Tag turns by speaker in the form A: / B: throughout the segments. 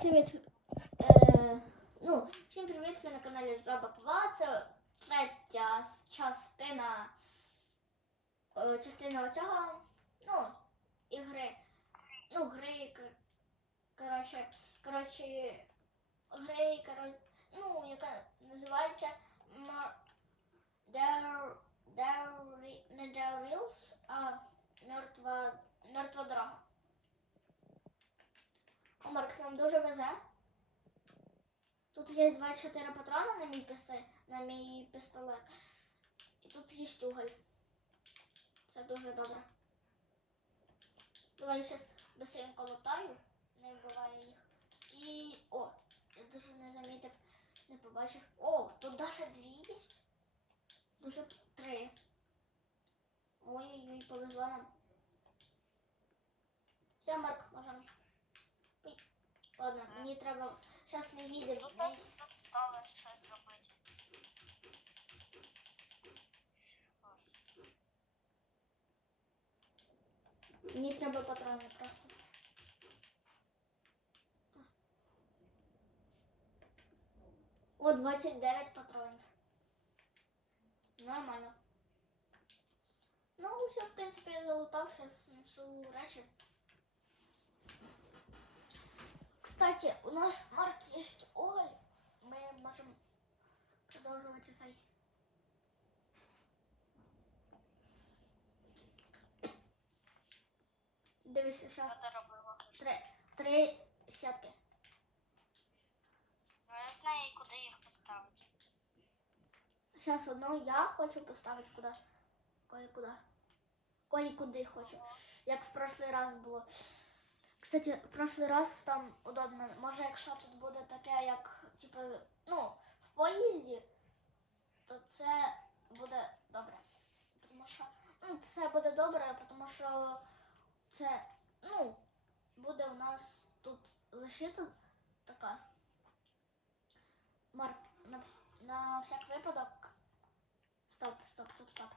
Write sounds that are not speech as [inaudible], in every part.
A: привіт. Е, ну, всім привіт, ви на каналі Жаба Ква. Це третя частина, е, частина оцього, ну, ігри. Ну, гри, коротше, коротше, гри, коротше, ну, яка називається Reels, а мертва, мертва дорога. Марк, нам дуже везе. Тут є 24 патрона на мій пістолет, на мій пістолет. І тут є уголь. Це дуже добре. Давай я зараз быстренько лутаю, не вбиваю їх. І. О, я дуже не замітив, не побачив. О, тут навіть дві є. Дуже три. Ой-ой-ой, повезло нам. Все, Марк, можемо. Ой, Ладно, мені треба. Зараз не їде.
B: Тут нас сталося щось зробити.
A: Мені треба патрони просто. О, 29 патронів. Нормально. Ну, все, в принципі, я залутав, зараз несу речі. Кстати, у нас Марк есть Оль. Мы можем продолжить цей. Дивися, що три, три сітки.
B: Ну я знаю, куди їх поставити.
A: Зараз одну я хочу поставити куди. Кое-куди. Кое-куди хочу. Як в прошлий раз було. Кстати, в прошлий раз там удобно. Може, якщо тут буде таке, як типу, ну, в поїзді, то це буде добре. Тому що ну, це буде добре, тому що це, ну, буде у нас тут защита така. Марк, на, вс- на всяк випадок. Стоп, стоп, стоп, стоп.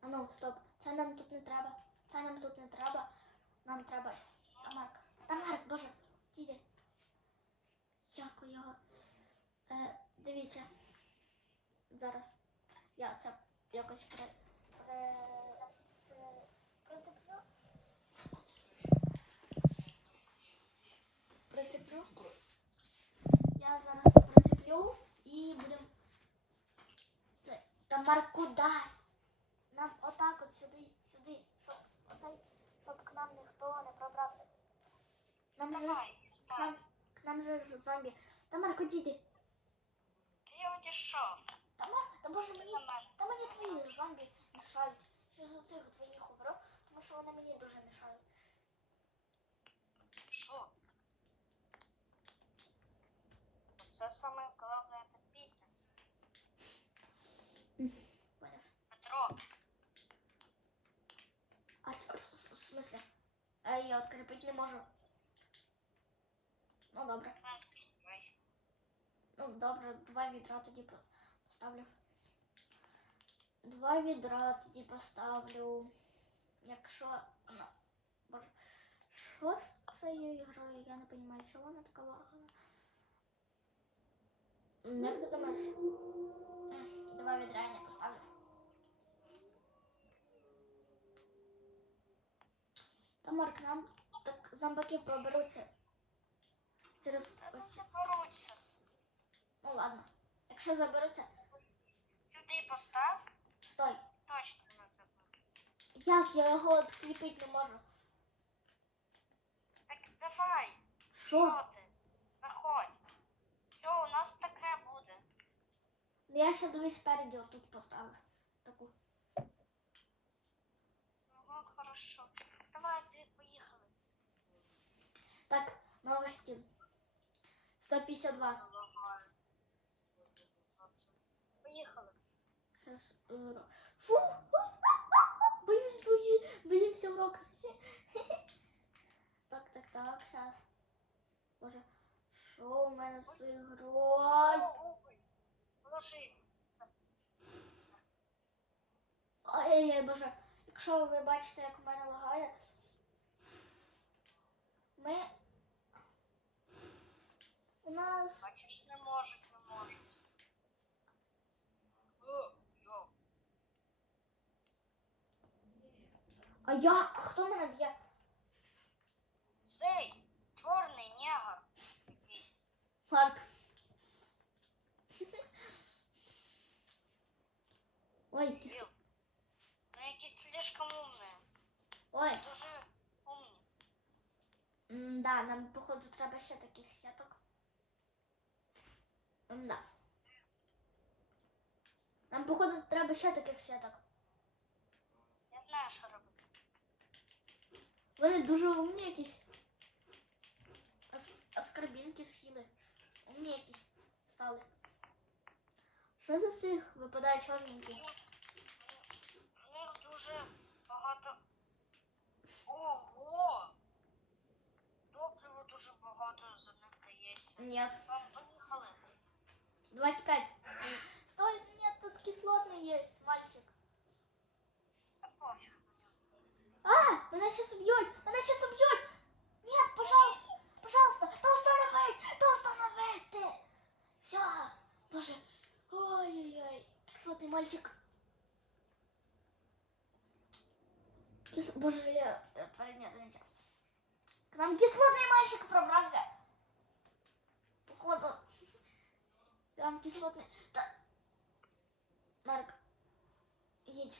A: А ну, стоп. Це нам тут не треба. Це нам тут не треба. Нам треба. Та Марк. Та Марк, боже, діди. Як його. Е, дивіться. Зараз я це якось при. при... прицеплю. Прицеплю. Я зараз прицеплю і будемо. Це- Та Марк, куди? Нам отак от сюди, сюди, щоб оцей, щоб к нам ніхто не пробрався. Же ж,
B: Давай, став.
A: нам, к нам же зомбі. Та Марко, діти.
B: Ти я одійшов.
A: Та та боже мені, та мені твої зомбі мішають. Ще з оцих двоїх уберу, тому що вони мені дуже мішають.
B: Що? Це саме головне терпіння.
A: Поняв.
B: Петро,
A: А в- смысле? А я откріпити не можу. Добре. Ну, добре, два відра тоді поставлю. Два відра тоді поставлю. Якщо. Ну, боже. Що з цією грою? Я не розумію, чого вона така лагана. Як ти думаєш? Два відра я не поставлю. Та Марк, нам так зомбаки проберуться. Через
B: не
A: оці. Ну ладно. Якщо заберуться,
B: Сюди постав,
A: стой.
B: точно не заберуть.
A: Як я його відкріпити не можу?
B: Так давай,
A: Що?
B: ти? Заходь. Все, у нас таке буде.
A: Ну, Я ще дивись спереді отут поставив. Таку.
B: Ага, хорошо. Давай, поїхали.
A: Так, новості. 152.
B: Поїхали.
A: Щас, е, ро- Фу! Боюсь, боїмося урок. [laughs] Так, так, так, зараз. Боже, що у мене з ігрою? Ой-ой-ой, боже. Якщо ви бачите, як у мене лагає, ми зараз.
B: Бачиш, не можуть, не можуть. О, йо.
A: А я. А хто мене б'є?
B: Цей чорний негр якийсь.
A: Марк. Ой.
B: Дебіл. Ну якісь слишком умні.
A: Ой,
B: Дуже умні.
A: м, да, нам походу треба ще таких сіток. Да. Нам походу треба ще таких сіток.
B: Я знаю, що робити.
A: Вони дуже умні якісь. Ас- Аскарбінки схили. Умні якісь стали. Що за цих випадає чорненький?
B: В них дуже багато. Ого! Топлива дуже багато за них дається.
A: Нет.
B: Вам поїхали.
A: 25. Стой, нет, тут кислотный есть, мальчик. А, меня сейчас убьют, меня сейчас убьют. Нет, пожалуйста, пожалуйста, да установись, да установись ты. Все, боже, ой-ой-ой, кислотный мальчик. Кис... Боже, я... э, парень, нет, ничего. К нам кислотный мальчик пробрался. Походу. Там кислотный... Да. Марк, едь.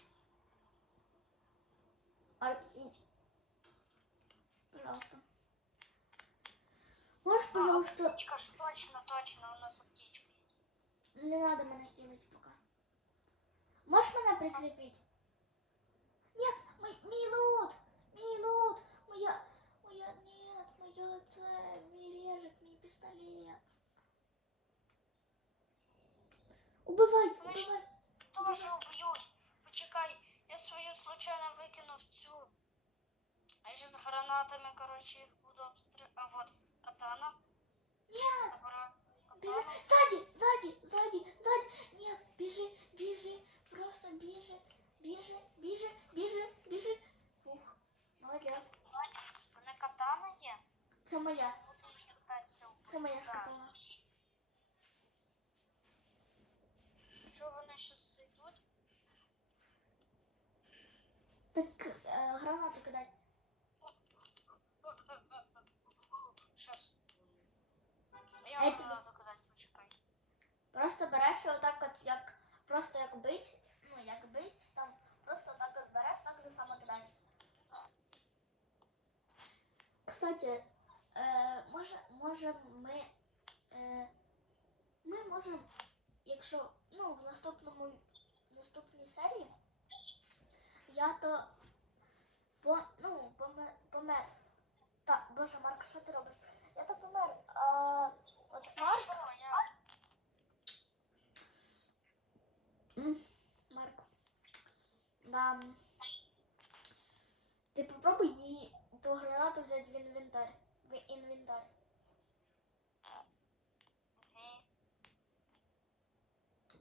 A: Марк, едь. Пожалуйста. Можешь, пожалуйста,
B: Аптечка ж точно, точно, у нас аптечка є.
A: не надо меня хилить пока. Можешь меня прикрепить? Нет, мой, мой лут, мой лут, моя, моя, нет, моя, це, мой режек, мой пистолет. Убивай,
B: Вони
A: убивай.
B: теж уб'ють. Почекай, я свою случайно викинув цю. А я ще з гранатами, коротше, їх буду обстріляти. А вот катана.
A: Нет,
B: Забираю
A: бежи, сзади, сзади, сзади, сзади. Нет, бежи, бежи, просто бежи, бежи, бежи, бежи, бежи. Фух, молодец.
B: У катана є.
A: Це моя, це моя
B: Так.
A: шкатула.
B: Що вони щось зайдуть?
A: Так е, гранату кидай.
B: Щас. Я
A: тобі-
B: гранату кидати, почекай.
A: Просто береш і отак от як просто як бить, ну як бить, там просто так от береш, так же само кидаєш. Кстати, е, може, може ми, е, ми можемо, якщо ну в наступному в наступній серії я то по ну помер, помер. Та боже, Марк, що ти робиш? Я то помер. А от Марк. Марк. Да. Ти попробуй її ту гранату взяти в інвентар. В інвентар.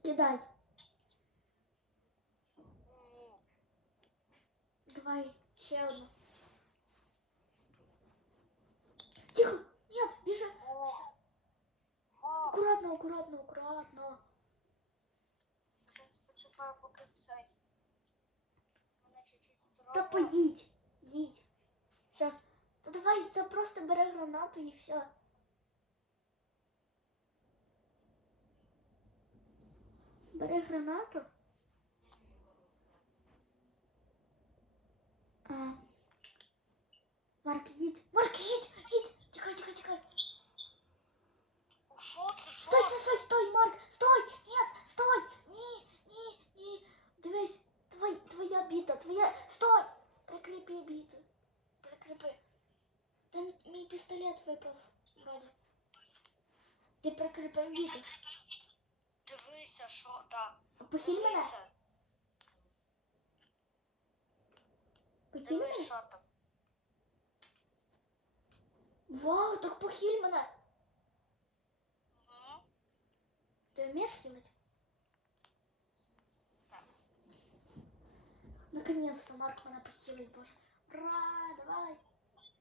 A: Кидай.
B: У,
A: Давай ще одну. Тихо! Нет, бежи! Аккуратно, аккуратно, аккуратно.
B: Здоров'я.
A: поїдь. Їдь. Сейчас. Ну давай, це просто бери гранату і все. Бери гранату. Марк, їдь. Марк, їдь, їдь. Тікай, тікай, тікай.
B: Що це? Що
A: Стой, стой, стой, стой, Марк, стой, нет, стой, ні, ні, ні. Дивись, твой, твоя біта, твоя, стой. Прикріпи біту, прикріпи. Там мій пістолет випав, вроді. Ти прикріпи біту.
B: Дивися, що так.
A: Похиль мене, похиль
B: дивись,
A: мене.
B: що там.
A: Вау, так похиль мене.
B: Угу.
A: Ти вмієш хилити?
B: Так.
A: Наконец-то Марк мене похилить, боже. Ура, давай.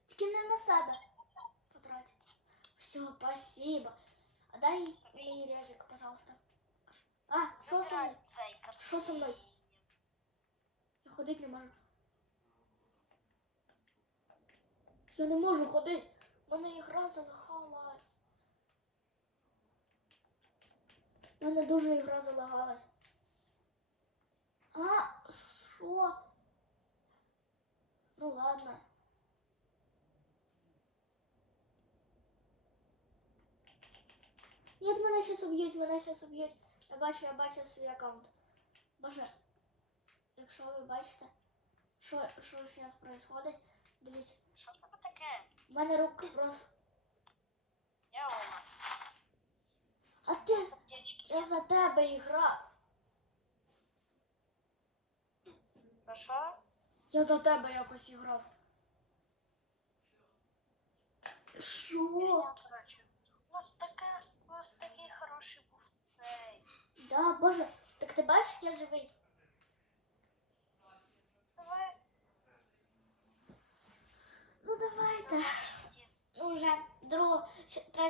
A: Тільки не на себе потрать. Все, спасибо. А дай мій режик, пожалуйста. А, що со мною?
B: Забирай цей
A: Що со мною?
B: камінь.
A: Я ходити не можу. Я не можу ходити. Мене ігра залагалась. У мене дуже ігра залагалась. А, що? Ну ладно. Ні, мене зараз уб'ють, мене зараз уб'ють. Я бачу, я бачу свій аккаунт. Боже, якщо ви бачите, що, зараз відбувається, дивіться,
B: Що в
A: в мене руки просто.
B: Я Ома.
A: А ти я за тебе грав.
B: Хорошо?
A: Я за тебе якось грав. Що?
B: У нас таке, у нас такий хороший був цей.
A: Да, боже, так ти бачиш, я живий.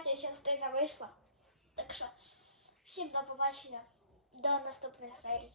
A: Третя частина вийшла. Так що всім до побачення. До наступних серій.